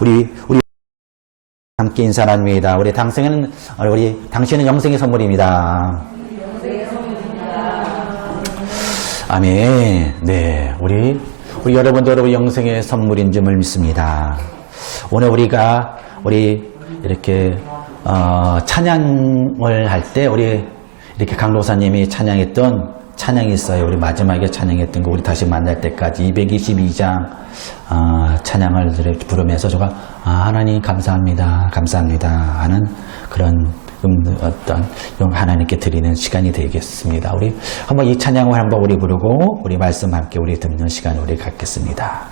우리 함께 인사 나눕니다. 우리 당신은 영생의 선물입니다. 아멘. 네, 우리 여러분들 영생의 선물인 줄을 믿습니다. 오늘 우리가 이렇게 찬양을 할 때 이렇게 강도사님이 찬양했던 찬양이 있어요. 우리 마지막에 찬양했던 거 우리 다시 만날 때까지 222장 찬양을 부르면서 제가 하나님 감사합니다 하는 그런 하나님께 드리는 시간이 되겠습니다. 우리 한번 이 찬양을 한번 우리 부르고 우리 말씀 함께 우리 듣는 시간을 우리 갖겠습니다.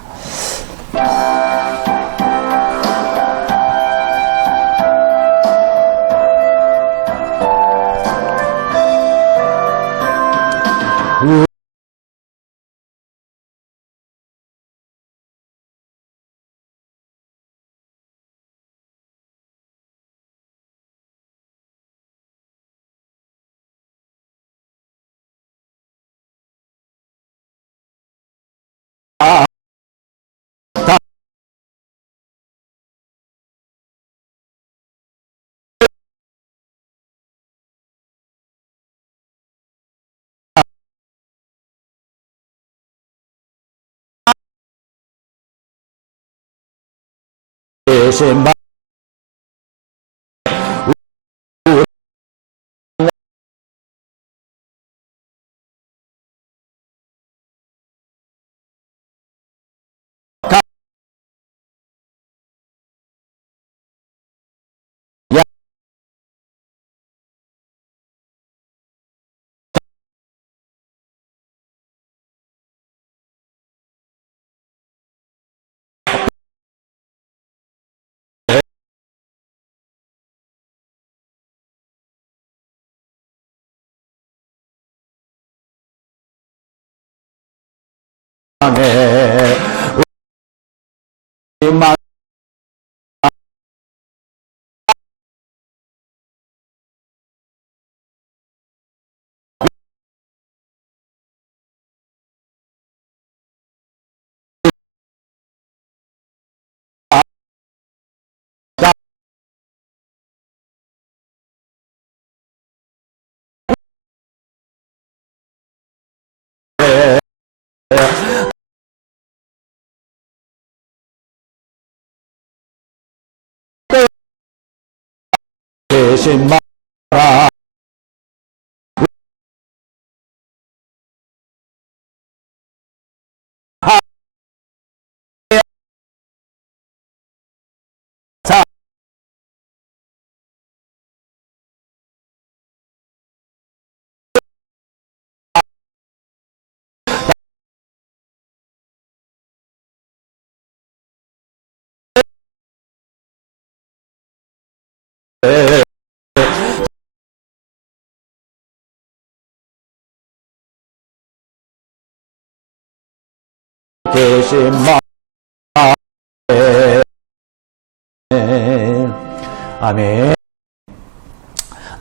아멘.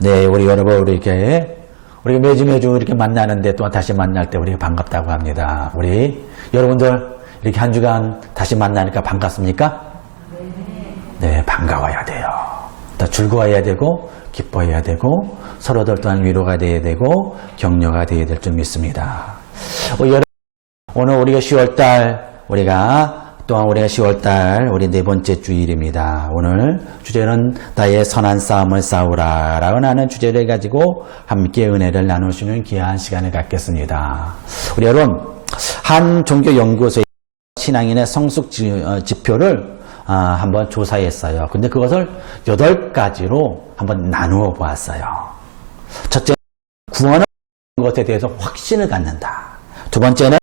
네, 우리 여러분, 우리가 매주 이렇게 만나는데 또 다시 만날 때 우리가 반갑다고 합니다. 우리 여러분들 이렇게 한 주간 다시 만나니까 반갑습니까? 네, 반가워야 돼요. 더 즐거워야 되고, 기뻐해야 되고, 서로들 또한 위로가 돼야 되고, 격려가 돼야 될 줄 믿습니다. 오늘 우리가 10월달, 우리가 10월달, 우리 네 번째 주일입니다. 오늘 주제는 나의 선한 싸움을 싸우라 라고 하는 주제를 가지고 함께 은혜를 나누시는 귀한 시간을 갖겠습니다. 우리 여러분, 한 종교연구소의 신앙인의 성숙 지표를 한번 조사했어요. 근데 그것을 8가지로 한번 나누어 보았어요. 첫째, 구원은 것에 대해서 확신을 갖는다. 두 번째는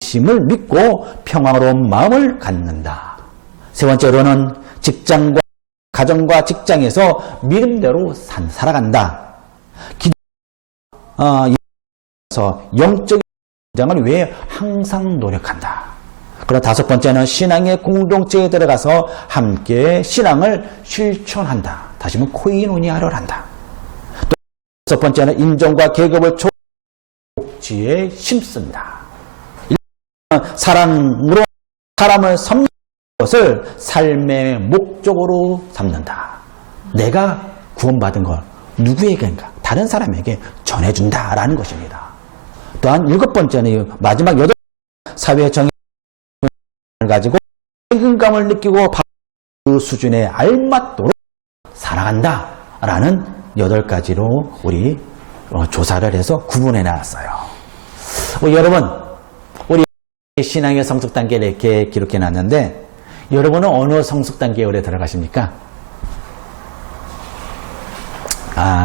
힘을 믿고 평화로운 마음을 갖는다. 세 번째로는 직장과 가정과 직장에서 믿음대로 살아간다. 영적인 성장을 위해 항상 노력한다. 그리고 다섯 번째는 신앙의 공동체에 들어가서 함께 신앙을 실천한다. 다시 말하면 코이노니아를 한다. 또 여섯 번째는 인종과 계급을 복지에 심습니다. 사랑으로 사람을 섬기는 것을 삶의 목적으로 삼는다. 내가 구원받은 걸 누구에게인가? 다른 사람에게 전해준다라는 것입니다. 또한 7번째는 마지막 8번째 사회 정의를 가지고 책임감을 느끼고 그 수준에 알맞도록 살아간다라는 8가지로 우리 조사를 해서 구분해 놨어요. 여러분, 우리 신앙의 성숙 단계를 이렇게 기록해 놨는데 여러분은 어느 성숙 단계에 들어가십니까?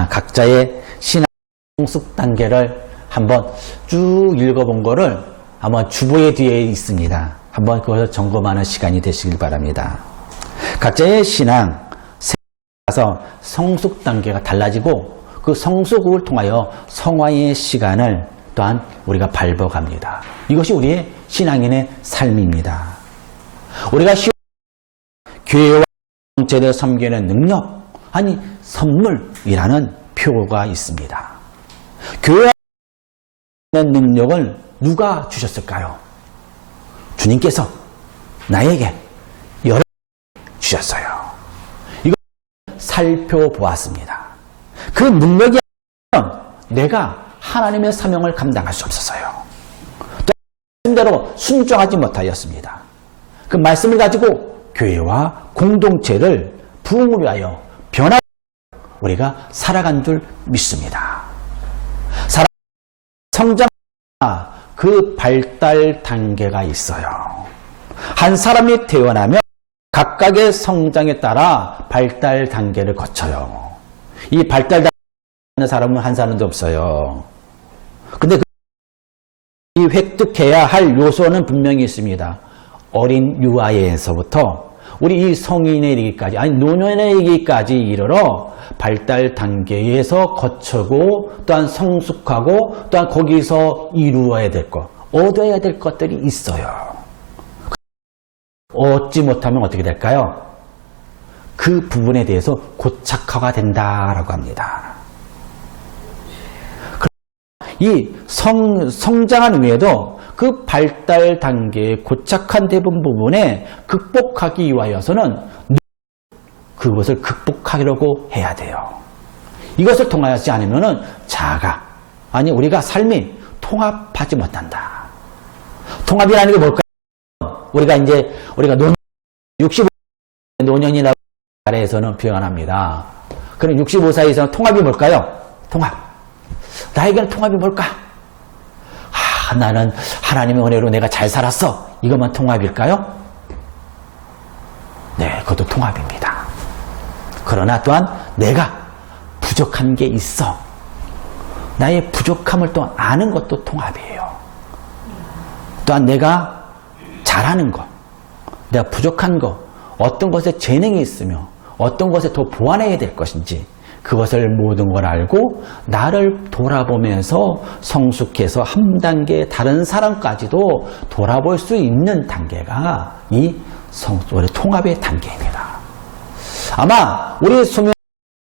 각자의 신앙 성숙 단계를 한번 쭉 읽어본 거를 한번 주보의 뒤에 있습니다. 한번 그것을 점검하는 시간이 되시길 바랍니다. 각자의 신앙 가서 성숙 단계가 달라지고 그 성숙을 통하여 성화의 시간을 또한 우리가 밟아갑니다. 이것이 우리의 신앙인의 삶입니다. 우리가 교회와 공동체를 섬기는 능력, 아니 선물이라는 표가 있습니다. 교회와 능력을 누가 주셨을까요? 주님께서 나에게 여러 주셨어요. 이걸 살펴보았습니다. 그 능력이 아니면 내가 하나님의 사명을 감당할 수 없었어요. 또 말씀대로 순종하지 못하였습니다. 그 말씀을 가지고 교회와 공동체를 부흥을 위하여 변화하여 우리가 살아간 줄 믿습니다. 성장 그 발달 단계가 있어요. 한 사람이 태어나면 각각의 성장에 따라 발달 단계를 거쳐요. 이 발달 단계를 사람은 한 사람도 없어요. 근데 이 획득해야 할 요소는 분명히 있습니다. 어린 유아에서부터 우리 이 성인에 이르기까지, 아니 노년에 이르기까지 이르러 발달 단계에서 거쳐고 또한 성숙하고 또한 거기서 이루어야 될 것, 얻어야 될 것들이 있어요. 얻지 못하면 어떻게 될까요? 그 부분에 대해서 고착화가 된다라고 합니다. 이 성장한 후에도 그 발달 단계에 고착한 대부분 부분에 극복하기 위하여서는 그것을 극복하려고 해야 돼요. 이것을 통하지 않으면 아니 우리가 삶이 통합하지 못한다. 통합이라는 게 뭘까요? 우리가 65 노년이라고 아래에서는 표현합니다. 그럼 65세 이상 통합이 뭘까요? 통합. 나에게는 통합이 뭘까? 나는 하나님의 은혜로 내가 잘 살았어. 이것만 통합일까요? 네, 그것도 통합입니다. 그러나 또한 내가 부족한 게 있어. 나의 부족함을 또 아는 것도 통합이에요. 또한 내가 잘하는 것, 내가 부족한 것, 어떤 것에 재능이 있으며 어떤 것에 더 보완해야 될 것인지 그것을 모든 걸 알고 나를 돌아보면서 성숙해서 한 단계 다른 사람까지도 돌아볼 수 있는 단계가 이 우리 통합의 단계입니다. 아마 우리 수명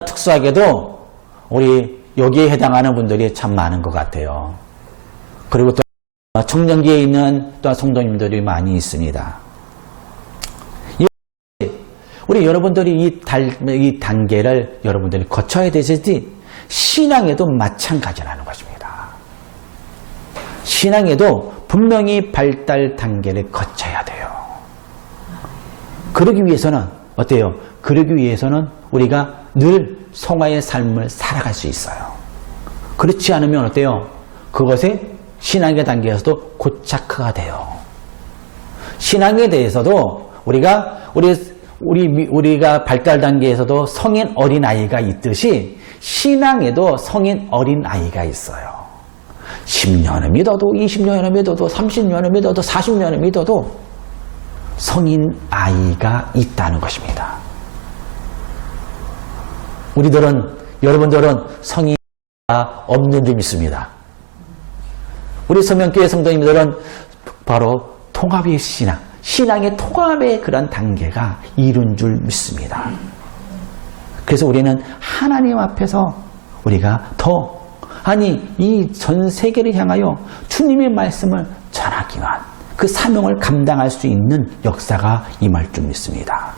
특수하게도 우리 여기에 해당하는 분들이 참 많은 것 같아요. 그리고 또 청년기에 있는 또 성도님들이 많이 있습니다. 우리 여러분들이 이 단계를 여러분들이 거쳐야 되지, 신앙에도 마찬가지라는 것입니다. 신앙에도 분명히 발달 단계를 거쳐야 돼요. 그러기 위해서는 어때요? 그러기 위해서는 우리가 늘 성화의 삶을 살아갈 수 있어요. 그렇지 않으면 어때요? 그것에 신앙의 단계에서도 고착화가 돼요. 신앙에 대해서도 우리가 발달 단계에서도 성인 어린아이가 있듯이 신앙에도 성인 어린아이가 있어요. 10년을 믿어도 20년을 믿어도 30년을 믿어도 40년을 믿어도 성인 아이가 있다는 것입니다. 여러분들은 성인아이가 없는 줄 믿습니다. 우리 서명교회 성도님들은 바로 통합의 신앙의 통합의 그런 단계가 이룬 줄 믿습니다. 그래서 우리는 하나님 앞에서 우리가 이 전 세계를 향하여 주님의 말씀을 전하기 위한 그 사명을 감당할 수 있는 역사가 임할 줄 믿습니다.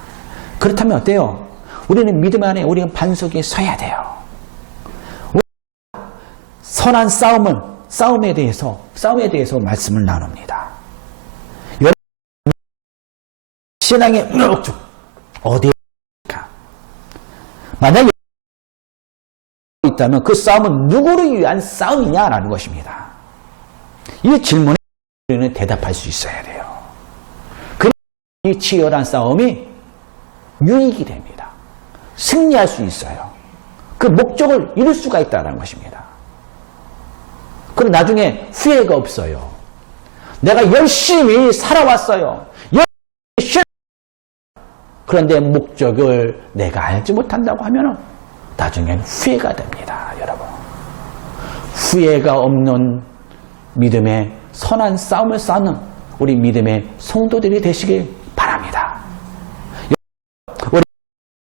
그렇다면 어때요? 우리는 믿음 안에 우리는 반석에 서야 돼요. 선한 싸움에 대해서 말씀을 나눕니다. 여러분, 신앙의 목적 어디입니까? 만약에 있다면 그 싸움은 누구를 위한 싸움이냐라는 것입니다. 이 질문에 우리는 대답할 수 있어야 돼요. 이 치열한 싸움이 유익이 됩니다. 승리할 수 있어요. 그 목적을 이룰 수가 있다는 것입니다. 그럼 나중에 후회가 없어요. 내가 열심히 살아왔어요. 그런데 목적을 내가 알지 못한다고 하면 나중엔 후회가 됩니다. 여러분. 후회가 없는 믿음의 선한 싸움을 싸우는 우리 믿음의 성도들이 되시길 바랍니다. 우리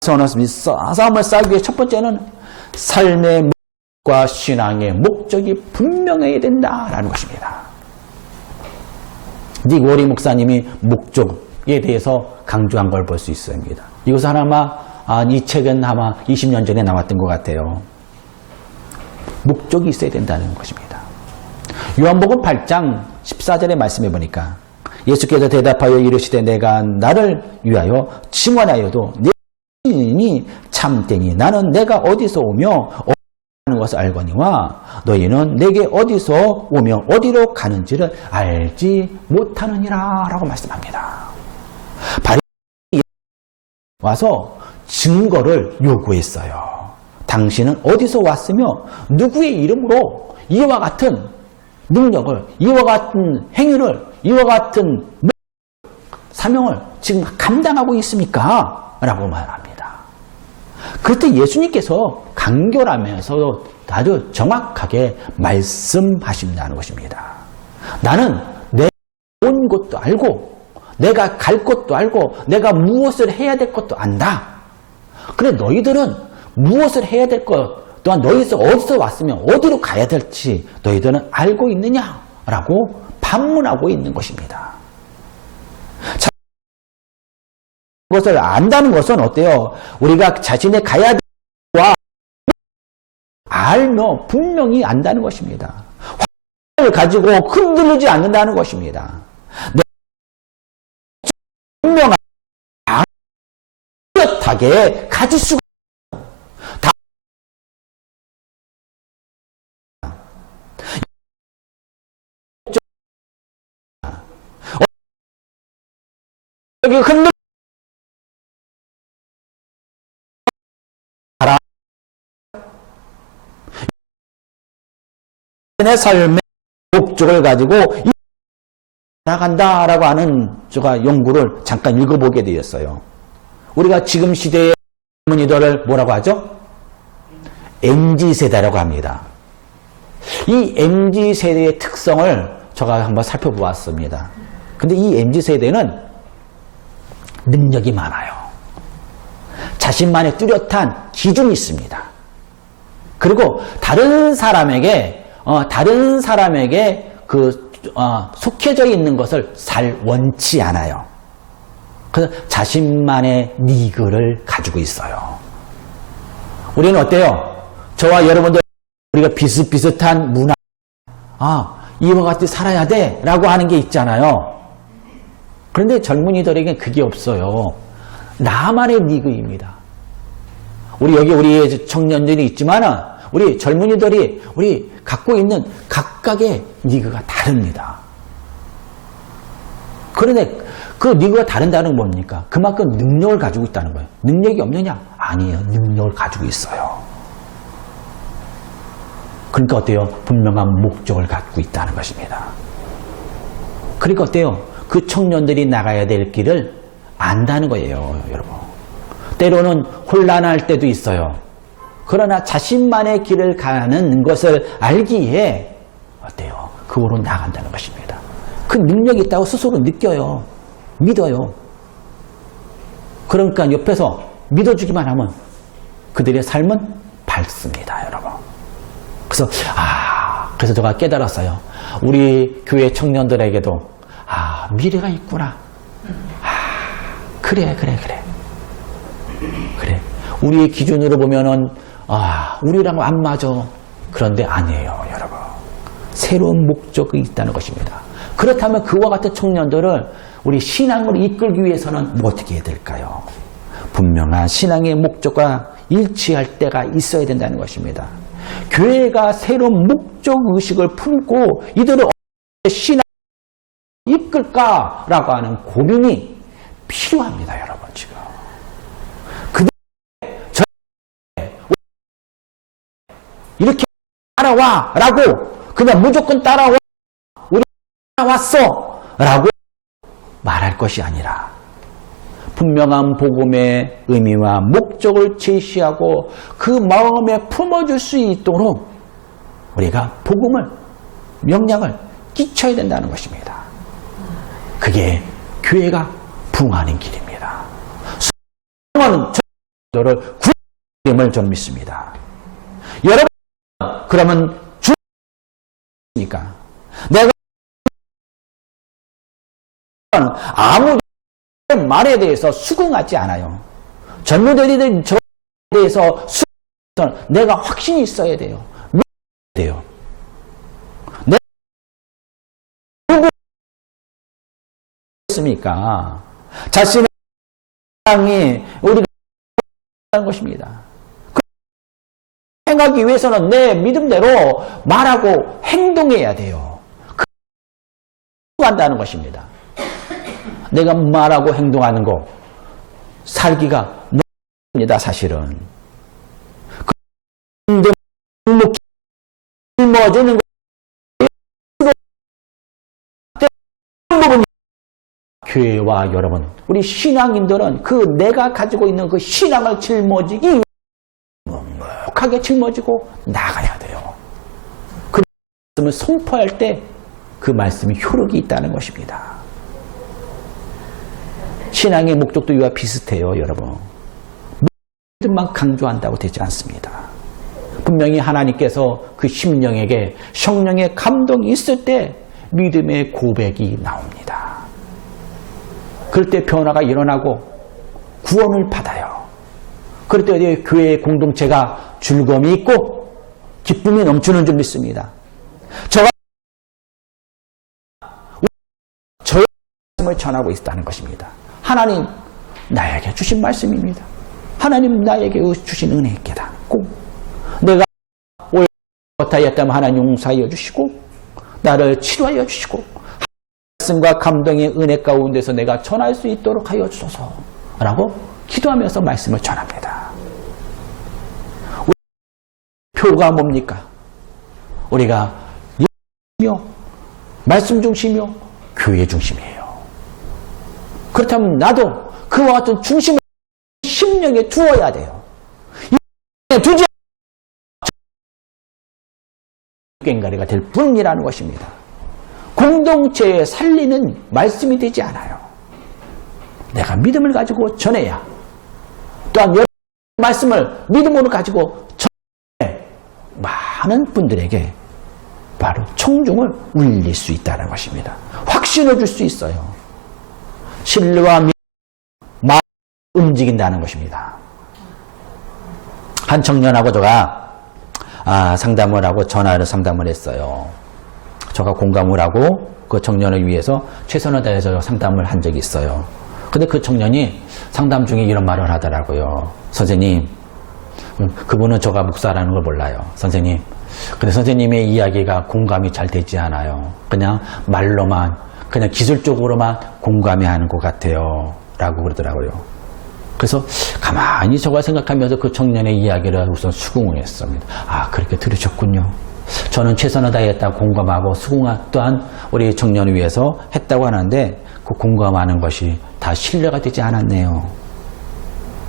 싸움을 싸우기 위해 첫 번째는 삶의 목적과 신앙의 목적이 분명해야 된다라는 것입니다. 닉 워리 목사님이 목적에 대해서 강조한 걸 볼 수 있습니다. 이것은 이 책은 아마 20년 전에 나왔던 것 같아요. 목적이 있어야 된다는 것입니다. 요한복음 8장 14절의 말씀해 보니까 예수께서 대답하여 이르시되 내가 나를 위하여 증언하여도 내 증인이 참되니 나는 내가 어디서 오며 하는 것을 알거니와 너희는 내게 어디서 오며 어디로 가는지를 알지 못하느니라 라고 말씀합니다. 바리새인이 와서 증거를 요구했어요. 당신은 어디서 왔으며 누구의 이름으로 이와 같은 능력을, 이와 같은 행위를, 이와 같은 사명을 지금 감당하고 있습니까? 라고 말합니다. 그때 예수님께서 간결하면서도 아주 정확하게 말씀하신다는 것입니다. 나는 내가 온 것도 알고 내가 갈 것도 알고 내가 무엇을 해야 될 것도 안다. 그래 너희들은 무엇을 해야 될 것 또한 너희들 어디서 왔으면 어디로 가야 될지 너희들은 알고 있느냐라고 반문하고 있는 것입니다. 자, 그것을 안다는 것은 어때요? 우리가 자신의 가야 될 것과 알며 분명히 안다는 것입니다. 확신을 가지고 흔들리지 않는다는 것입니다. 분명한 뚜렷하게 가질 수가 여기 흔들 내 삶의 목적을 가지고 나간다라고 하는 제가 연구를 잠깐 읽어보게 되었어요. 우리가 지금 시대의 젊은이들을 뭐라고 하죠? MZ세대라고 합니다. 이 MZ세대의 특성을 제가 한번 살펴보았습니다. 근데 이 MZ세대는 능력이 많아요. 자신만의 뚜렷한 기준이 있습니다. 그리고 다른 사람에게 속해져 있는 것을 잘 원치 않아요. 그래서 자신만의 니그를 가지고 있어요. 우리는 어때요? 저와 여러분들 우리가 비슷비슷한 문화, 이와 같이 살아야 돼 라고 하는 게 있잖아요. 그런데 젊은이들에겐 그게 없어요. 나만의 니그입니다. 우리 청년들이 있지만 우리 젊은이들이 우리 갖고 있는 각각의 니그가 다릅니다. 그런데 그 니그가 다른다는 건 뭡니까? 그만큼 능력을 가지고 있다는 거예요. 능력이 없느냐? 아니에요. 능력을 가지고 있어요. 그러니까 어때요? 분명한 목적을 갖고 있다는 것입니다. 그러니까 어때요? 그 청년들이 나가야 될 길을 안다는 거예요, 여러분. 때로는 혼란할 때도 있어요. 그러나 자신만의 길을 가는 것을 알기에 어때요? 그거로 나간다는 것입니다. 그 능력이 있다고 스스로 느껴요. 믿어요. 그러니까 옆에서 믿어주기만 하면 그들의 삶은 밝습니다, 여러분. 그래서 제가 깨달았어요. 우리 교회 청년들에게도 아, 미래가 있구나. 그래. 우리의 기준으로 보면은, 우리랑 안 맞아. 그런데 아니에요, 여러분. 새로운 목적이 있다는 것입니다. 그렇다면 그와 같은 청년들을 우리 신앙을 이끌기 위해서는 뭐 어떻게 해야 될까요? 분명한 신앙의 목적과 일치할 때가 있어야 된다는 것입니다. 교회가 새로운 목적 의식을 품고 이들을 어떻게 신앙을 이끌까라고 하는 고민이 필요합니다, 여러분. 지금 그들 이렇게 따라와라고 그냥 무조건 따라와 우리 따라왔어라고 말할 것이 아니라 분명한 복음의 의미와 목적을 제시하고 그 마음에 품어줄 수 있도록 우리가 복음을 명령을 끼쳐야 된다는 것입니다. 그게 교회가 부흥하는 길입니다. 수많은 저들을 구원을 좀 믿습니다. 여러분 그러면 주니까 내가 아무 말에 대해서 수긍하지 않아요. 젊은이들이 저에 대해서 내가 확신이 있어야 돼요. 믿어야 돼요. 내가 누구 했습니까? 자신의 사랑이 우리가 하는 것입니다. 행하기 위해서는 내 믿음대로 말하고 행동해야 돼요. 한다는 것입니다. 내가 말하고 행동하는 거 살기가 너무합니다. 사실은 짊어지는 부분이 교회와 여러분 우리 신앙인들은 그 내가 가지고 있는 그 신앙을 짊어지기 위해 묵묵하게 짊어지고 나가야 돼요. 그 말씀을 선포할 때 그 말씀이 효력이 있다는 것입니다. 신앙의 목적도 이와 비슷해요, 여러분. 믿음만 강조한다고 되지 않습니다. 분명히 하나님께서 그 심령에게 성령의 감동이 있을 때 믿음의 고백이 나옵니다. 그럴 때 변화가 일어나고 구원을 받아요. 그럴 때 교회의 공동체가 즐거움이 있고 기쁨이 넘치는 줄 믿습니다. 저의 말씀을 전하고 있다는 것입니다. 하나님 나에게 주신 말씀입니다. 하나님 나에게 주신 은혜에 깨닫고 내가 오해 못하였다면 하나님 용서하여 주시고 나를 치료하여 주시고 말씀과 감동의 은혜 가운데서 내가 전할 수 있도록 하여 주소서 라고 기도하면서 말씀을 전합니다. 표가 뭡니까? 우리가 예수님이요 말씀 중심이요 교회 중심이에요. 그렇다면 나도 그와 같은 중심을 심령에 두어야 돼요. 두지 꽹가리가 될 뿐이라는 것입니다. 공동체에 살리는 말씀이 되지 않아요. 내가 믿음을 가지고 전해야 또한 여러 말씀을 믿음으로 가지고 전해 많은 분들에게 바로 청중을 울릴 수 있다는 것입니다. 확신을 줄 수 있어요. 신뢰와 마음을 움직인다는 것입니다. 한 청년하고 제가 상담을 하고 전화로 상담을 했어요. 제가 공감을 하고 그 청년을 위해서 최선을 다해서 상담을 한 적이 있어요. 근데 그 청년이 상담 중에 이런 말을 하더라고요. 선생님, 그분은 제가 목사라는 걸 몰라요. 선생님, 근데 선생님의 이야기가 공감이 잘 되지 않아요. 그냥 말로만 그냥 기술적으로만 공감이 하는 것 같아요. 라고 그러더라고요. 그래서 가만히 저가 생각하면서 그 청년의 이야기를 우선 수긍을 했습니다. 그렇게 들으셨군요. 저는 최선을 다했다고 공감하고 수긍 또한 우리 청년을 위해서 했다고 하는데 그 공감하는 것이 다 신뢰가 되지 않았네요.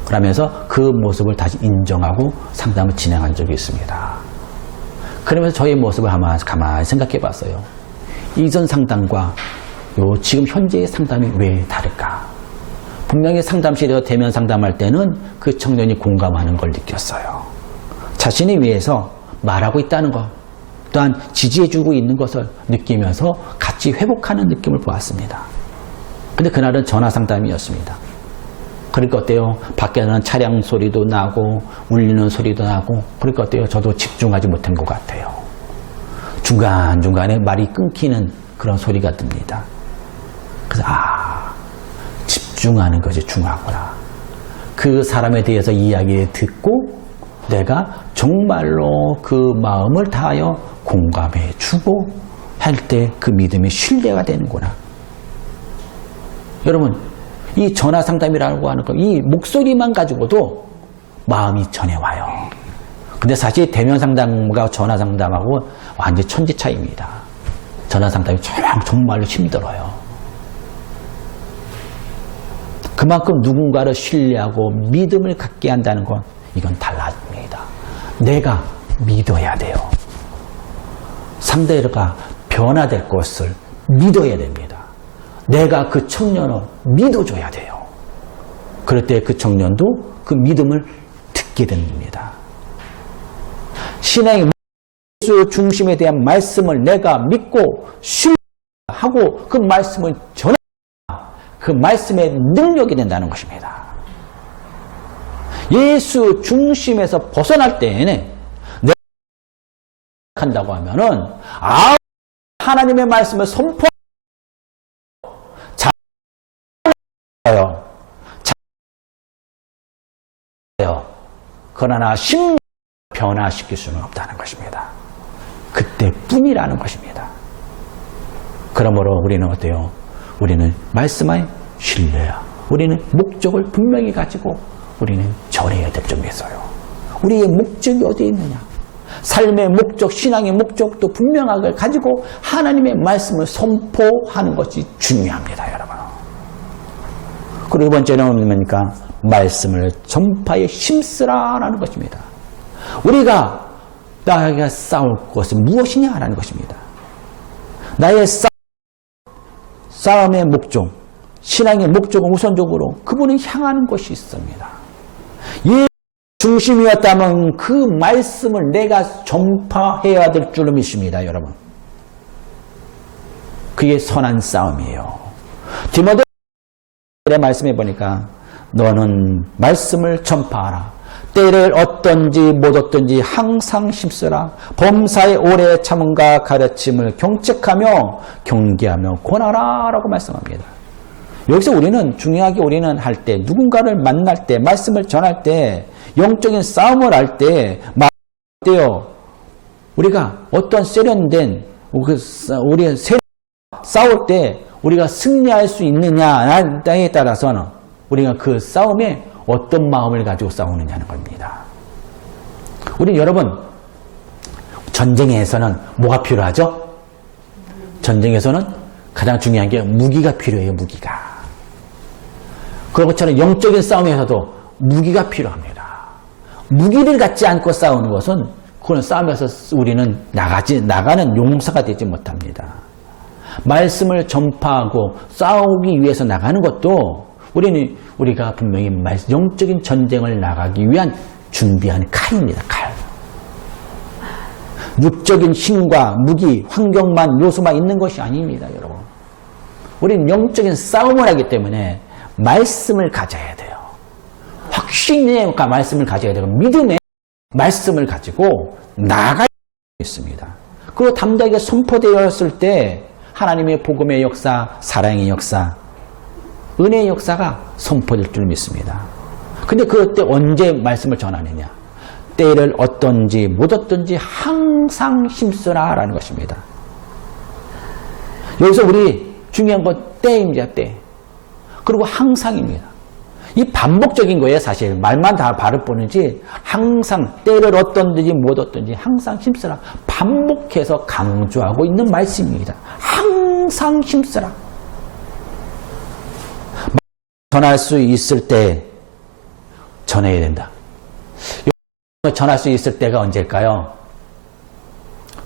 그러면서 그 모습을 다시 인정하고 상담을 진행한 적이 있습니다. 그러면서 저의 모습을 한번 가만히 생각해 봤어요. 이전 상담과 지금 현재의 상담이 왜 다를까? 분명히 상담실에서 대면 상담할 때는 그 청년이 공감하는 걸 느꼈어요. 자신을 위해서 말하고 있다는 거, 또한 지지해주고 있는 것을 느끼면서 같이 회복하는 느낌을 보았습니다. 근데 그날은 전화상담이었습니다. 그러니까 어때요? 밖에는 차량 소리도 나고 울리는 소리도 나고 그러니까 어때요? 저도 집중하지 못한 것 같아요. 중간중간에 말이 끊기는 그런 소리가 듭니다. 그래서 집중하는 것이 중요하구나. 그 사람에 대해서 이야기를 듣고 내가 정말로 그 마음을 다하여 공감해 주고 할 때 그 믿음이 신뢰가 되는구나. 여러분, 이 전화상담이라고 하는 거, 이 목소리만 가지고도 마음이 전해와요. 근데 사실 대면상담과 전화상담하고 완전 천지 차이입니다. 전화상담이 정말로 힘들어요. 그만큼 누군가를 신뢰하고 믿음을 갖게 한다는 건 이건 달라집니다. 내가 믿어야 돼요. 상대가 변화될 것을 믿어야 됩니다. 내가 그 청년을 믿어줘야 돼요. 그럴 때 그 청년도 그 믿음을 듣게 됩니다. 신앙의 예수 중심에 대한 말씀을 내가 믿고 신뢰하고 그 말씀을 전하 그 말씀의 능력이 된다는 것입니다. 예수 중심에서 벗어날 때에는 내가 한다고 하면은 하나님의 말씀을 선포해요. 그러나 심령 변화시킬 수는 없다는 것입니다. 그때뿐이라는 것입니다. 그러므로 우리는 어때요? 우리는 말씀에 신뢰야. 우리는 목적을 분명히 가지고 우리는 전해야 될 점이 있어요. 우리의 목적이 어디에 있느냐? 삶의 목적, 신앙의 목적도 분명하게 가지고 하나님의 말씀을 선포하는 것이 중요합니다, 여러분. 그리고 두 번째는 뭡니까? 말씀을 전파에 힘쓰라라는 것입니다. 우리가 나에게 싸울 것은 무엇이냐라는 것입니다. 나의 싸움의 목적, 신앙의 목적은 우선적으로 그분을 향하는 것이 있습니다. 예 중심이었다면 그 말씀을 내가 전파해야 될 줄로 믿습니다, 여러분. 그게 선한 싸움이에요. 디모데의 말씀해 보니까 너는 말씀을 전파하라. 때를 얻든지 못 얻든지 항상 힘쓰라. 범사에 오래 참음과 가르침을 경책하며 경계하며 권하라 라고 말씀합니다. 여기서 우리는 중요하게 우리는 할 때 누군가를 만날 때 말씀을 전할 때 영적인 싸움을 할 때 말때요. 우리가 어떤 세련된 우리 싸울 때 우리가 승리할 수 있느냐에 따라서는 우리가 그 싸움에 어떤 마음을 가지고 싸우느냐는 겁니다. 우리 여러분 전쟁에서는 뭐가 필요하죠? 전쟁에서는 가장 중요한 게 무기가 필요해요. 무기가. 그런 것처럼 영적인 싸움에서도 무기가 필요합니다. 무기를 갖지 않고 싸우는 것은 그런 싸움에서 우리는 나가는 용사가 되지 못합니다. 말씀을 전파하고 싸우기 위해서 나가는 것도 우리가 분명히 영적인 전쟁을 나가기 위한 준비한 칼입니다. 칼. 육적인 힘과 무기, 환경만 요소만 있는 것이 아닙니다, 여러분. 우리는 영적인 싸움을 하기 때문에 말씀을 가져야 돼요. 확신의 말씀을 가져야 되고 믿음의 말씀을 가지고 나가야 있습니다. 그리고 담대하게 선포되었을 때 하나님의 복음의 역사, 사랑의 역사, 은혜의 역사가 선포될 줄 믿습니다. 근데 그때 언제 말씀을 전하느냐? 때를 얻든지 못 얻든지 항상 힘쓰라 라는 것입니다. 여기서 우리 중요한 건 때입니다. 때. 그리고 항상입니다. 이 반복적인 거예요. 사실 말만 다 바로 보는지 항상 때를 얻든지 못 얻든지 항상 힘쓰라. 반복해서 강조하고 있는 말씀입니다. 항상 힘쓰라. 전할 수 있을 때 전해야 된다. 전할 수 있을 때가 언제일까요?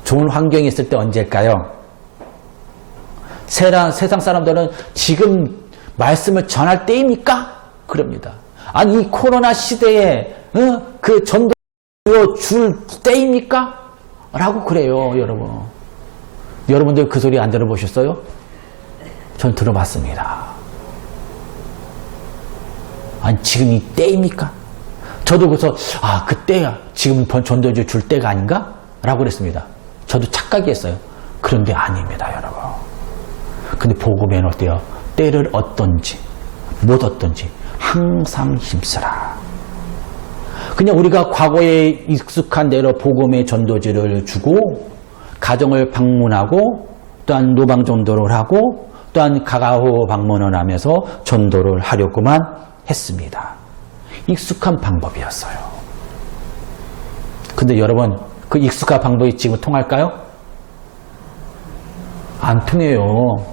좋은 환경이 있을 때 언제일까요? 세상 사람들은 지금 말씀을 전할 때입니까? 그럽니다. 아니 이 코로나 시대에 그 전도 줄 때입니까? 라고 그래요, 여러분. 여러분들 그 소리 안 들어보셨어요? 전 들어봤습니다. 아니, 지금이 때입니까? 저도 그래서, 그때야. 지금 전도주 줄 때가 아닌가? 라고 그랬습니다. 저도 착각했어요. 그런데 아닙니다, 여러분. 근데 복음에는 어때요? 때를 얻든지, 못 얻든지, 항상 힘쓰라. 그냥 우리가 과거에 익숙한 대로 복음의 전도지를 주고, 가정을 방문하고, 또한 노방 전도를 하고, 또한 가가호 방문을 하면서 전도를 하려고만 했습니다. 익숙한 방법이었어요. 근데 여러분, 그 익숙한 방법이 지금 통할까요? 안 통해요.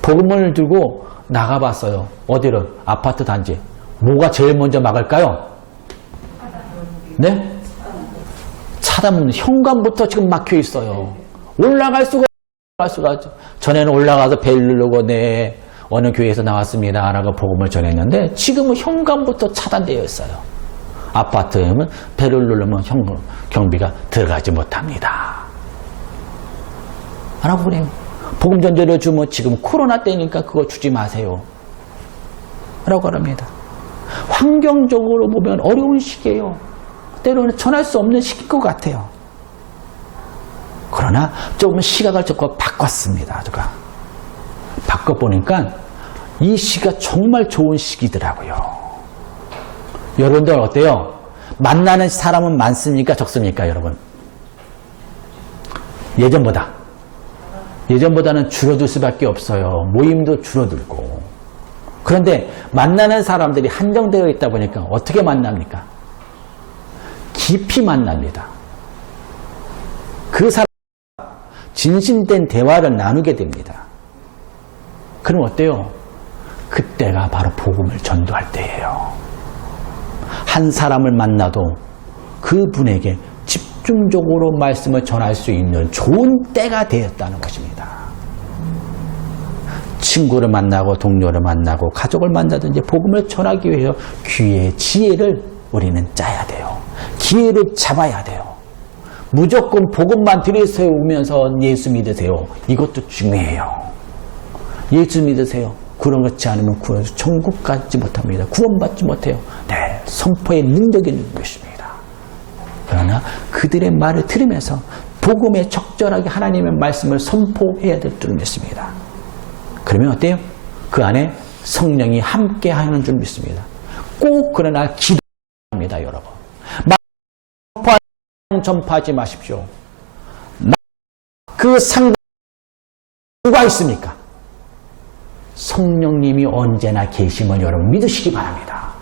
복음을 들고 나가봤어요. 어디를? 아파트 단지. 뭐가 제일 먼저 막을까요? 네? 차단문, 현관부터 지금 막혀 있어요. 올라갈 수가 없어요. 전에는 올라가서 벨 누르고 어느 교회에서 나왔습니다 라고 복음을 전했는데 지금은 현관부터 차단되어 있어요. 아파트는 벨을 누르면 경비가 들어가지 못합니다. 라고 그래요. 복음 전도를 주면 지금 코로나 때니까 그거 주지 마세요. 라고 합니다. 환경적으로 보면 어려운 시기예요. 때로는 전할 수 없는 시기일 것 같아요. 그러나 조금 시각을 조금 바꿨습니다. 제가 바꿔보니까 이 시기가 정말 좋은 시기더라고요. 여러분들 어때요? 만나는 사람은 많습니까? 적습니까? 여러분? 예전보다는 줄어들 수밖에 없어요. 모임도 줄어들고. 그런데 만나는 사람들이 한정되어 있다 보니까 어떻게 만납니까? 깊이 만납니다. 그 사람 진심된 대화를 나누게 됩니다. 그럼 어때요? 그때가 바로 복음을 전도할 때예요. 한 사람을 만나도 그분에게 집중적으로 말씀을 전할 수 있는 좋은 때가 되었다는 것입니다. 친구를 만나고 동료를 만나고 가족을 만나든지 복음을 전하기 위해 귀의 지혜를 우리는 짜야 돼요. 기회를 잡아야 돼요. 무조건 복음만 들이세우면서 예수 믿으세요. 이것도 중요해요. 예수 믿으세요. 그렇지 않으면 천국 가지 못합니다. 구원받지 못해요. 네, 선포의 능력이 있는 것입니다. 그러나 그들의 말을 들으면서 복음에 적절하게 하나님의 말씀을 선포해야 될 줄 믿습니다. 그러면 어때요? 그 안에 성령이 함께 하는 줄 믿습니다. 꼭 그러나 기도합니다, 여러분. 전파하지 마십시오. 그 상대 누가 있습니까? 성령님이 언제나 계심을 여러분 믿으시기 바랍니다.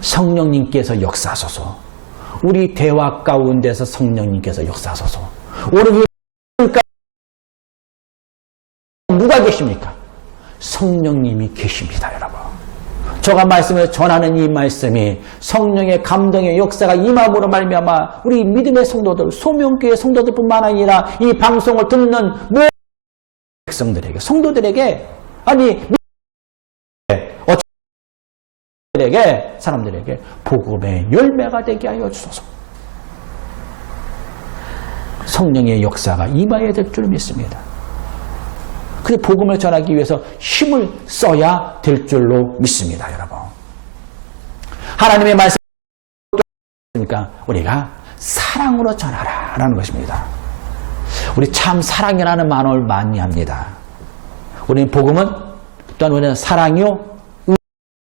성령님께서 역사하소서. 우리 대화 가운데서 성령님께서 역사하소서. 우리 누가 계십니까? 성령님이 계십니다, 여러분. 저가 말씀을 전하는 이 말씀이 성령의 감동의 역사가 임함으로 말미암아 우리 믿음의 성도들, 소명교회 성도들뿐만 아니라 이 방송을 듣는 모든 백성들에게, 성도들에게, 아니 사람들에게 복음의 열매가 되게 하여 주소서. 성령의 역사가 임하여야 될 줄 믿습니다. 그래서 복음을 전하기 위해서 힘을 써야 될 줄로 믿습니다, 여러분. 하나님의 말씀이니까 우리가 사랑으로 전하라 라는 것입니다. 우리 참 사랑이라는 말을 많이 합니다. 우리는 복음은 또한 우리는 사랑이요,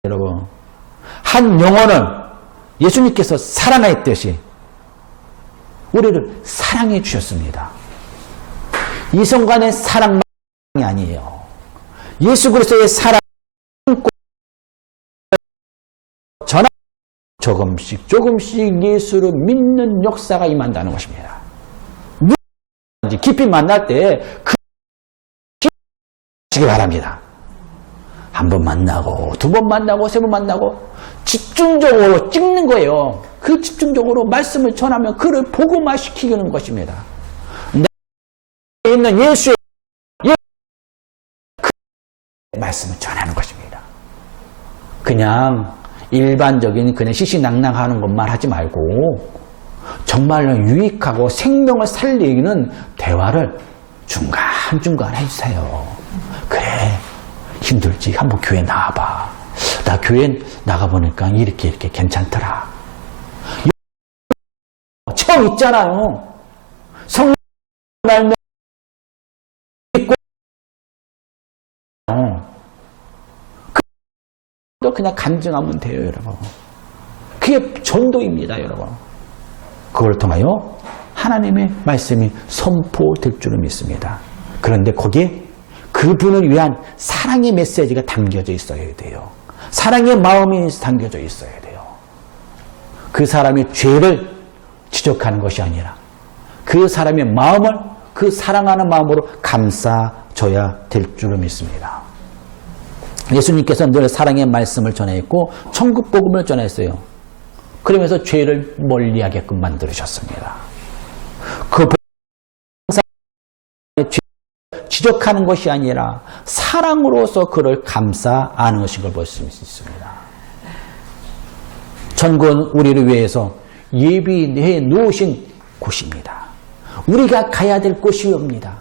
여러분. 한 영혼을 예수님께서 사랑했듯이 우리를 사랑해 주셨습니다. 이성간의 사랑만 아니에요. 예수 그리스도의 사랑 전하 조금씩 예수를 믿는 역사가 임한다는 것입니다. 깊이 만날 때 그 바랍니다. 한 번 만나고 두 번 만나고 세 번 만나고 집중적으로 찍는 거예요. 그 집중적으로 말씀을 전하면 그를 복음화시키는 것입니다. 내가 있는 예수의 말씀을 전하는 것입니다. 그냥 일반적인 그냥 시시낭낭하는 것만 하지 말고 정말로 유익하고 생명을 살리는 대화를 중간중간 해주세요. 그래, 힘들지? 한번 교회 나와봐. 나 교회 나가보니까 이렇게 괜찮더라. 체험 있잖아요. 성령 말면 있고, 그냥 간증하면 돼요, 여러분. 그게 전도입니다, 여러분. 그걸 통하여 하나님의 말씀이 선포될 줄을 믿습니다. 그런데 거기에 그분을 위한 사랑의 메시지가 담겨져 있어야 돼요. 사랑의 마음이 담겨져 있어야 돼요. 그 사람의 죄를 지적하는 것이 아니라 그 사람의 마음을 그 사랑하는 마음으로 감싸줘야 될 줄을 믿습니다. 예수님께서 늘 사랑의 말씀을 전했고 천국 복음을 전했어요. 그러면서 죄를 멀리하게끔 만들으셨습니다. 그 죄를 지적하는 것이 아니라 사랑으로서 그를 감싸 안으신 걸 볼 수 있습니다. 천국은 우리를 위해서 예비해 놓으신 곳입니다. 우리가 가야 될 곳이옵니다.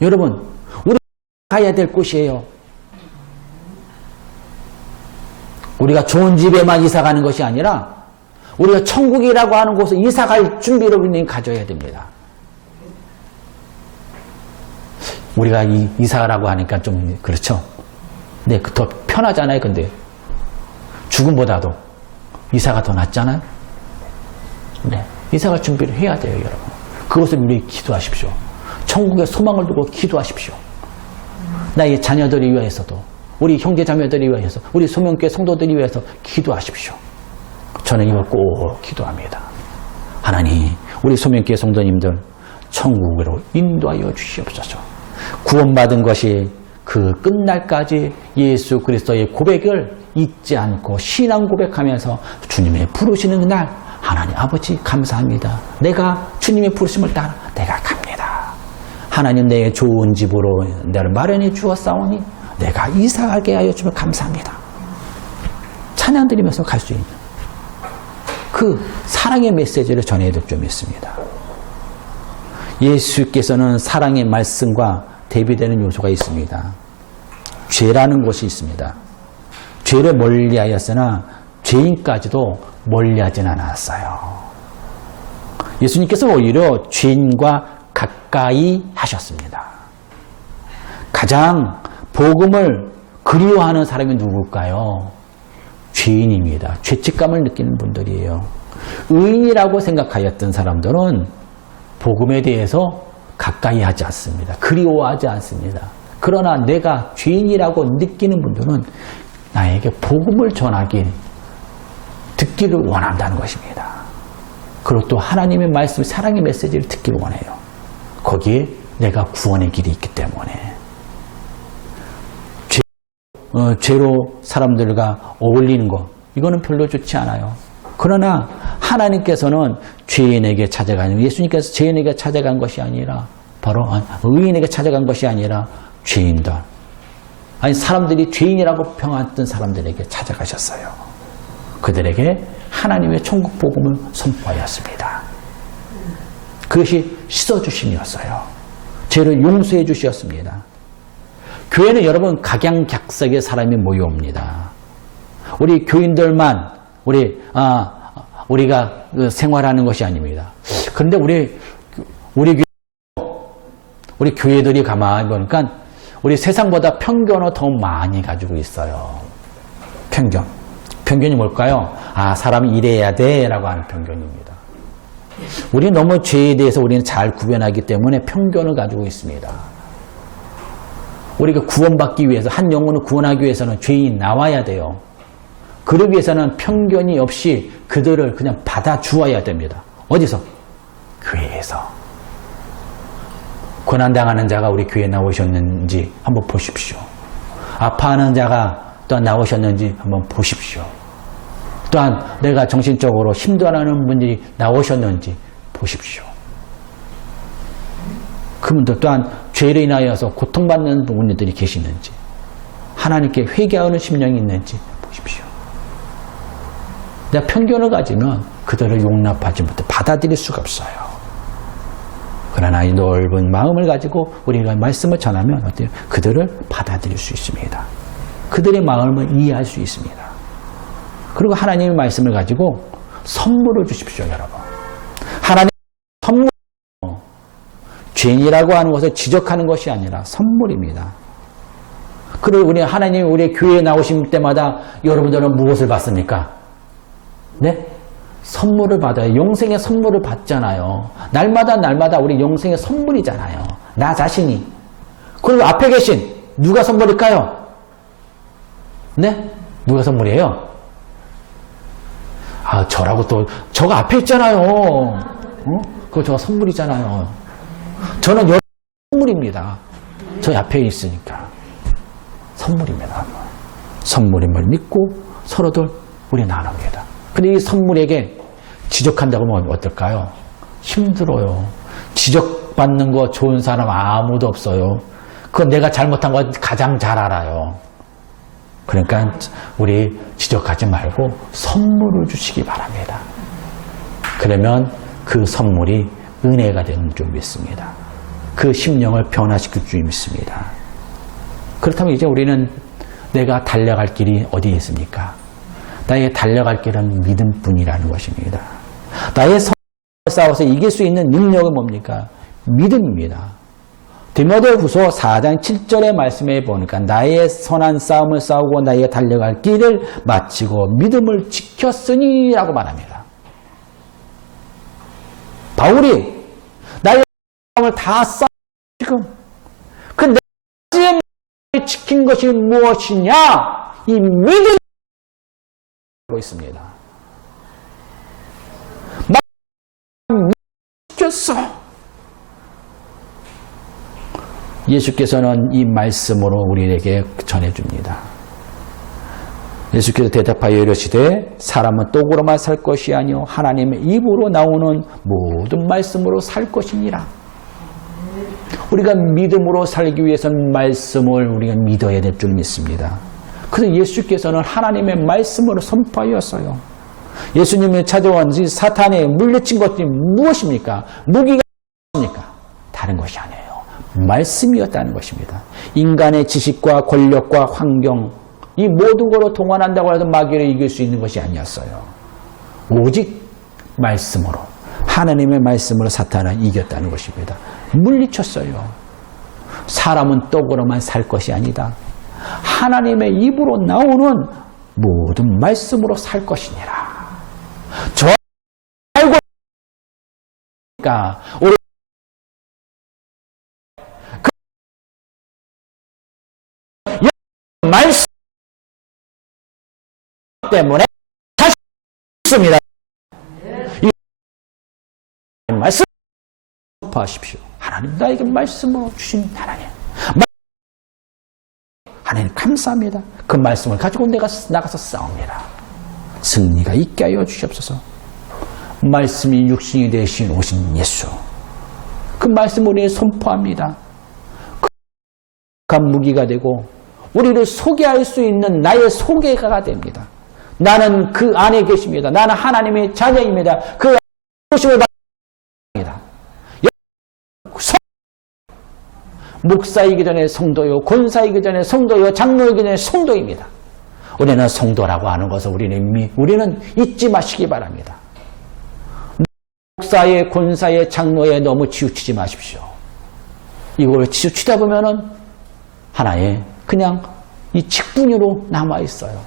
여러분, 우리가 가야 될 곳이에요. 우리가 좋은 집에만 이사가는 것이 아니라 우리가 천국이라고 하는 곳에 이사갈 준비를 우리는 가져야 됩니다. 우리가 이사라고 하니까 좀 그렇죠. 네, 더 편하잖아요. 근데 죽음보다도 이사가 더 낫잖아요. 네, 이사갈 준비를 해야 돼요, 여러분. 그것을 우리 기도하십시오. 천국의 소망을 두고 기도하십시오. 나의 자녀들을 위해서도, 우리 형제자매들을 위해서, 우리 소명교회 성도들을 위해서 기도하십시오. 저는 이걸 꼭 기도합니다. 하나님, 우리 소명교회 성도님들 천국으로 인도하여 주시옵소서. 구원받은 것이 그 끝날까지 예수 그리스도의 고백을 잊지 않고 신앙 고백하면서 주님의 부르시는 날, 하나님 아버지 감사합니다. 내가 주님의 부르심을 따라 내가 갑니다. 하나님, 내 좋은 집으로 나를 마련해 주었사오니 내가 이사하게 하여 주면 감사합니다. 찬양 드리면서 갈 수 있는 그 사랑의 메시지를 전해야 될 점이 있습니다. 예수께서는 사랑의 말씀과 대비되는 요소가 있습니다. 죄라는 것이 있습니다. 죄를 멀리하였으나 죄인까지도 멀리하진 않았어요. 예수님께서 오히려 죄인과 가까이 하셨습니다. 가장 복음을 그리워하는 사람이 누굴까요? 죄인입니다. 죄책감을 느끼는 분들이에요. 의인이라고 생각하였던 사람들은 복음에 대해서 가까이 하지 않습니다. 그리워하지 않습니다. 그러나 내가 죄인이라고 느끼는 분들은 나에게 복음을 전하길, 듣기를 원한다는 것입니다. 그리고 또 하나님의 말씀, 사랑의 메시지를 듣기를 원해요. 거기에 내가 구원의 길이 있기 때문에. 죄로 사람들과 어울리는 것, 이거는 별로 좋지 않아요. 그러나 하나님께서는 죄인에게 찾아가는, 예수님께서 죄인에게 찾아간 것이 아니라 바로 의인에게 찾아간 것이 아니라 죄인들, 아니 사람들이 죄인이라고 평했던 사람들에게 찾아가셨어요. 그들에게 하나님의 천국 복음을 선포하였습니다. 그것이 씻어주심이었어요. 죄를 용서해 주셨습니다. 교회는 여러분 각양각색의 사람이 모여옵니다. 우리 교인들만 우리가 생활하는 것이 아닙니다. 그런데 우리 교회들이 가만히 보니까 우리 세상보다 편견을 더 많이 가지고 있어요. 편견이 뭘까요? 사람이 이래야 돼 라고 하는 편견입니다. 우리 너무 죄에 대해서 우리는 잘 구별하기 때문에 편견을 가지고 있습니다. 우리가 구원받기 위해서, 한 영혼을 구원하기 위해서는 죄인이 나와야 돼요. 그러기 위해서는 편견이 없이 그들을 그냥 받아주어야 됩니다. 어디서? 교회에서. 고난당하는 자가 우리 교회에 나오셨는지 한번 보십시오. 아파하는 자가 또한 나오셨는지 한번 보십시오. 또한 내가 정신적으로 힘들어하는 분들이 나오셨는지 보십시오. 그분들 또한 죄로 인하여서 고통받는 분들이 계시는지, 하나님께 회개하는 심령이 있는지 보십시오. 내가 편견을 가지면 그들을 용납하지 못해 받아들일 수가 없어요. 그러나 이 넓은 마음을 가지고 우리가 말씀을 전하면 어때요? 그들을 받아들일 수 있습니다. 그들의 마음을 이해할 수 있습니다. 그리고 하나님의 말씀을 가지고 선물을 주십시오, 여러분. 하나님 선물, 죄인이라고 하는 것을 지적하는 것이 아니라 선물입니다. 그리고 우리 하나님이 우리 교회에 나오실 때마다 여러분들은 무엇을 받습니까? 네? 선물을 받아요. 영생의 선물을 받잖아요. 날마다 우리 영생의 선물이잖아요. 나 자신이. 그리고 앞에 계신 누가 선물일까요? 네? 누가 선물이에요? 아, 저라고 또 저가 앞에 있잖아요. 그거 저가 선물이잖아요. 저는 여러분 선물입니다. 저 앞에 있으니까. 선물입니다. 선물임을 믿고 서로들 우리 나눕니다. 근데 이 선물에게 지적한다고 하면 어떨까요? 힘들어요. 지적받는 거 좋은 사람 아무도 없어요. 그건 내가 잘못한 거 가장 잘 알아요. 그러니까 우리 지적하지 말고 선물을 주시기 바랍니다. 그러면 그 선물이 은혜가 되는 줄 믿습니다. 그 심령을 변화시킬 줄 믿습니다. 그렇다면 이제 우리는 내가 달려갈 길이 어디에 있습니까? 나의 달려갈 길은 믿음뿐이라는 것입니다. 나의 선을 싸워서 이길 수 있는 능력은 뭡니까? 믿음입니다. 디모데후서 4장 7절의 말씀에 보니까 나의 선한 싸움을 싸우고 나의 달려갈 길을 마치고 믿음을 지켰으니 라고 말합니다. 바울이 나의 싸움을 다 싸우고 지금 그 내가 지킨 것이 무엇이냐? 이 믿음을 하고 있습니다. 지켰어. 예수께서는 이 말씀으로 우리에게 전해줍니다. 예수께서 대답하여 이르시되 사람은 떡으로만 살 것이 아니요 하나님의 입으로 나오는 모든 말씀으로 살 것이니라. 우리가 믿음으로 살기 위해서는 말씀을 우리가 믿어야 될 줄 믿습니다. 그래서 예수께서는 하나님의 말씀으로 선포하였어요. 예수님이 찾아온 사탄에 물리친 것이 무엇입니까? 무기가 무엇입니까? 다른 것이 아니에요. 말씀이었다는 것입니다. 인간의 지식과 권력과 환경 이 모든 거로 동원한다고 해도 마귀를 이길 수 있는 것이 아니었어요. 오직 말씀으로 하나님의 말씀으로 사탄을 이겼다는 것입니다. 물리쳤어요. 사람은 떡으로만 살 것이 아니다. 하나님의 입으로 나오는 모든 말씀으로 살 것이니라. 저 알고 있으니까 우리 말씀 때문에 다시 있습니다. 이 말씀 선포하십시오. 하나님 나에게 말씀을 주신 하나님. 하나님 감사합니다. 그 말씀을 가지고 내가 나가서 싸웁니다. 승리가 있게 하여 주시옵소서. 말씀이 육신이 되신 오신 예수. 그 말씀을 우리에 선포합니다. 그 무기가 되고 우리를 소개할 수 있는 나의 소개가 됩니다. 나는 그 안에 계십니다. 나는 하나님의 자녀입니다. 그 소식을 받습니다. 목사이기 전에 성도요, 권사이기 전에 성도요, 장로이기 전에 성도입니다. 우리는 성도라고 하는 것을 우리는 잊지 마시기 바랍니다. 목사의, 권사의, 장로에 너무 치우치지 마십시오. 이걸 치우치다 보면은 하나의 그냥 이 직분으로 남아있어요.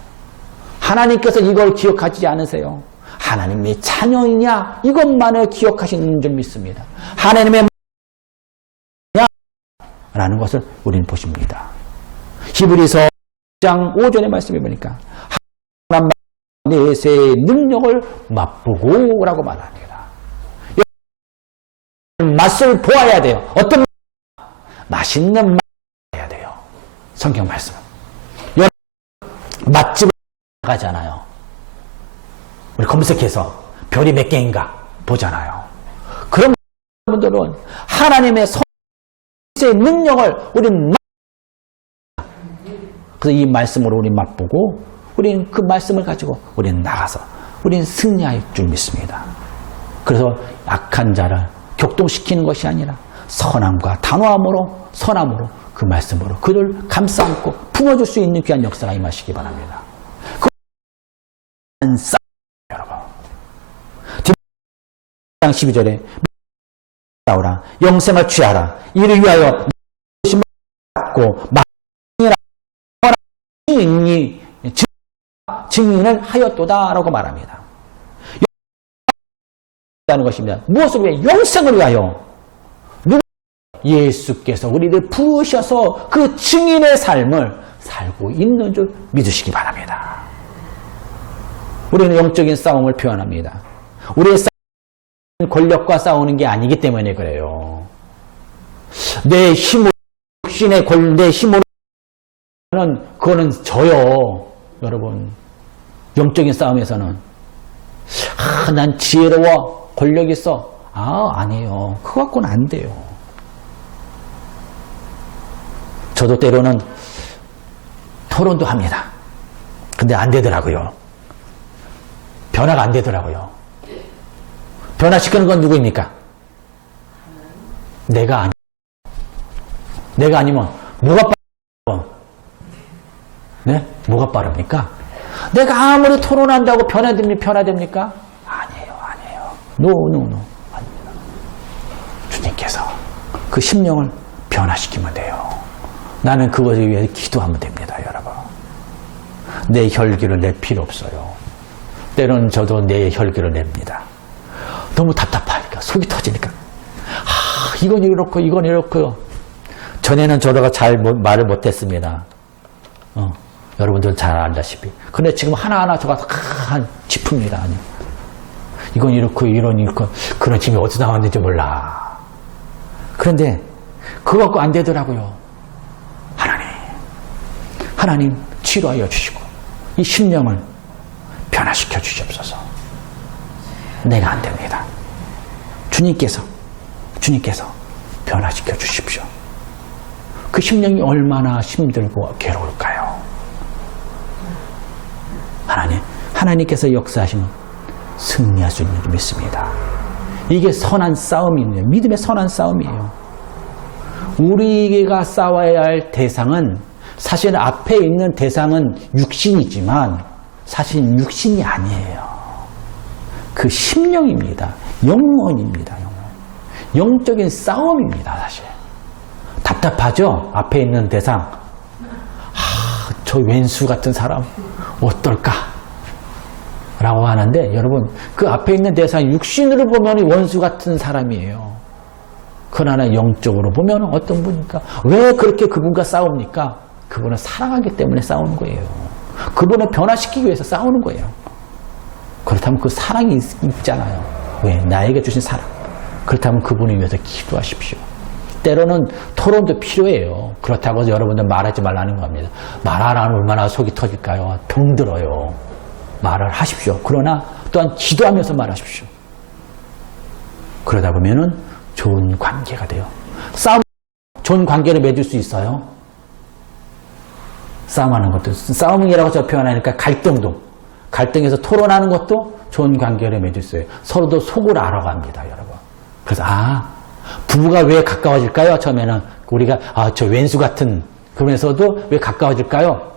하나님께서 이걸 기억하지 않으세요. 하나님의 자녀이냐 이것만을 기억하시는 줄 믿습니다. 하나님의 라는 것을 우리는 보십니다. 히브리서 1장 5절의 말씀에 보니까 하나님 내세의 능력을 맛보고 라고 말합니다. 맛을 보아야 돼요. 어떤 맛있는 맛 해야 돼요. 성경 말씀. 여러분 맛집을 나가잖아요. 우리 검색해서 별이 몇 개인가 보잖아요. 그런 분들은 하나님의 능력을 우리는 그래서 이 말씀으로 우리 맛보고 우리는 그 말씀을 가지고 우리는 나가서 우리는 승리할 줄 믿습니다. 그래서 악한 자를 격동시키는 것이 아니라 선함과 단호함으로 선함으로 그 말씀으로 그들 감싸 안고 품어줄 수 있는 귀한 역사가 임하시기 바랍니다. 여러분 12절에 싸우라 영생을 취하라 이를 위하여 받고 증인을 하였도다 라고 말합니다. 하는 것입니다. 무엇을 위해? 영생을 위하여. 예수께서 우리를 부르셔서 그 증인의 삶을 살고 있는 줄 믿으시기 바랍니다. 우리는 영적인 싸움을 표현합니다. 우리의 싸움은 권력과 싸우는 게 아니기 때문에 그래요. 내 힘으로, 내 힘으로 그거는 져요. 여러분, 영적인 싸움에서는 난 지혜로워, 권력 있어. 아니에요. 그거 갖고는 안 돼요. 저도 때로는 토론도 합니다. 근데 안 되더라고요. 변화가 안 되더라고요. 변화시키는 건 누구입니까? 내가 아니면 뭐가 빠르? 네? 뭐가 빠릅니까? 내가 아무리 토론한다고 변화됩니까? 아니에요. No. 아닙니다. 주님께서 그 심령을 변화시키면 돼요. 나는 그것을 위해 기도하면 됩니다, 여러분. 내 혈기를 낼 필요 없어요. 때로는 저도 내 혈기를 냅니다. 너무 답답하니까, 속이 터지니까. 이건 이렇고, 이건 이렇고요. 전에는 저러가 잘 말을 못했습니다. 여러분들 잘 알다시피. 근데 지금 하나하나 저가 짚습니다. 이건 이렇고, 이런 이렇고, 그런 짐이 어디서 나왔는지 몰라. 그런데, 그거 갖고 안 되더라고요. 하나님 치료하여 주시고 이 심령을 변화시켜 주시옵소서. 내가 안 됩니다. 주님께서 변화시켜 주십시오. 그 심령이 얼마나 힘들고 괴로울까요? 하나님께서 역사하시면 승리할 수 있는 줄 믿습니다. 이게 선한 싸움이에요. 믿음의 선한 싸움이에요. 우리가 싸워야 할 대상은 사실 앞에 있는 대상은 육신이지만 사실 육신이 아니에요. 그 심령입니다. 영혼입니다. 영적인 싸움입니다. 사실 답답하죠? 앞에 있는 대상. 저 왼수 같은 사람 어떨까? 라고 하는데 여러분 그 앞에 있는 대상 육신으로 보면 원수 같은 사람이에요. 그러나 영적으로 보면 어떤 분입니까? 왜 그렇게 그분과 싸웁니까? 그분을 사랑하기 때문에 싸우는 거예요. 그분을 변화시키기 위해서 싸우는 거예요. 그렇다면 그 사랑이 있잖아요. 왜? 나에게 주신 사랑. 그렇다면 그분을 위해서 기도하십시오. 때로는 토론도 필요해요. 그렇다고 해서 여러분들 말하지 말라는 겁니다. 말하라면 얼마나 속이 터질까요? 병들어요. 말을 하십시오. 그러나 또한 기도하면서 말하십시오. 그러다 보면은 좋은 관계가 돼요. 좋은 관계를 맺을 수 있어요. 싸움하는 것도, 싸움이라고 저 표현하니까 갈등에서 토론하는 것도 좋은 관계를 맺을 수 있어요. 서로도 속을 알아갑니다, 여러분. 그래서, 부부가 왜 가까워질까요? 처음에는 우리가, 저 왼수 같은, 그러면서도 왜 가까워질까요?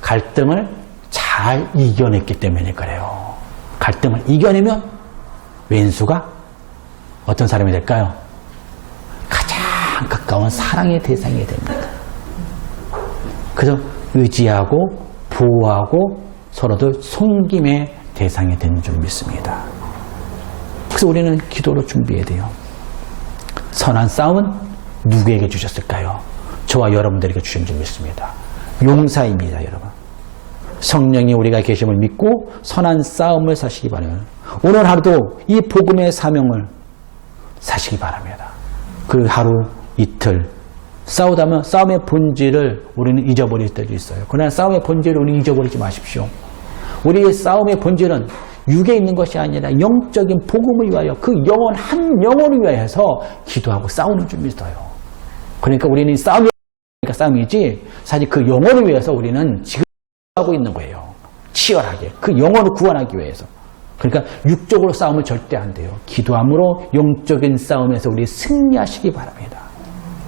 갈등을 잘 이겨냈기 때문에 그래요. 갈등을 이겨내면 왼수가 어떤 사람이 될까요? 가장 가까운 사랑의 대상이 됩니다. 그래서 의지하고 보호하고 서로들 섬김의 대상이 되는 줄 믿습니다. 그래서 우리는 기도로 준비해야 돼요. 선한 싸움은 누구에게 주셨을까요? 저와 여러분들에게 주신 줄 믿습니다. 용사입니다, 여러분. 성령이 우리가 계심을 믿고 선한 싸움을 사시기 바랍니다. 오늘 하루도 이 복음의 사명을 사시기 바랍니다. 그 하루 이틀 싸우다면 싸움의 본질을 우리는 잊어버릴 때도 있어요. 그러나 싸움의 본질을 우리는 잊어버리지 마십시오. 우리의 싸움의 본질은 육에 있는 것이 아니라 영적인 복음을 위하여 그 영혼 한 영혼을 위하여서 기도하고 싸우는 줄 믿어요. 그러니까 우리는 싸움이지 사실 그 영혼을 위해서 우리는 지금 하고 있는 거예요. 치열하게 그 영혼을 구원하기 위해서. 그러니까 육적으로 싸우면 절대 안 돼요. 기도함으로 영적인 싸움에서 우리 승리하시기 바랍니다.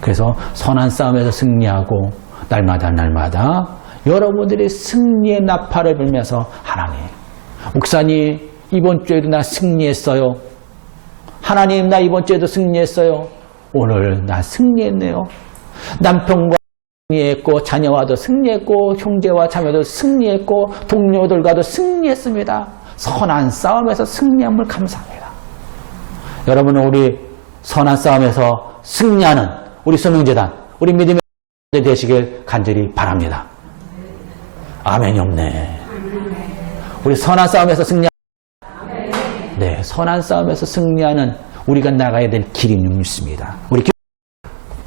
그래서 선한 싸움에서 승리하고 날마다 여러분들이 승리의 나팔을 불면서 하나님, 목사님 이번 주에도 나 승리했어요. 하나님 나 이번 주에도 승리했어요. 오늘 나 승리했네요. 남편과 승리했고 자녀와도 승리했고 형제와 자매도 승리했고 동료들과도 승리했습니다. 선한 싸움에서 승리함을 감사합니다. 여러분은 우리 선한 싸움에서 승리하는 우리 소명재단, 우리 믿음의 되시길 간절히 바랍니다. 아멘이 없네. 우리 선한 싸움에서 네, 선한 싸움에서 승리하는 우리가 나가야 될 길이 있습니다. 우리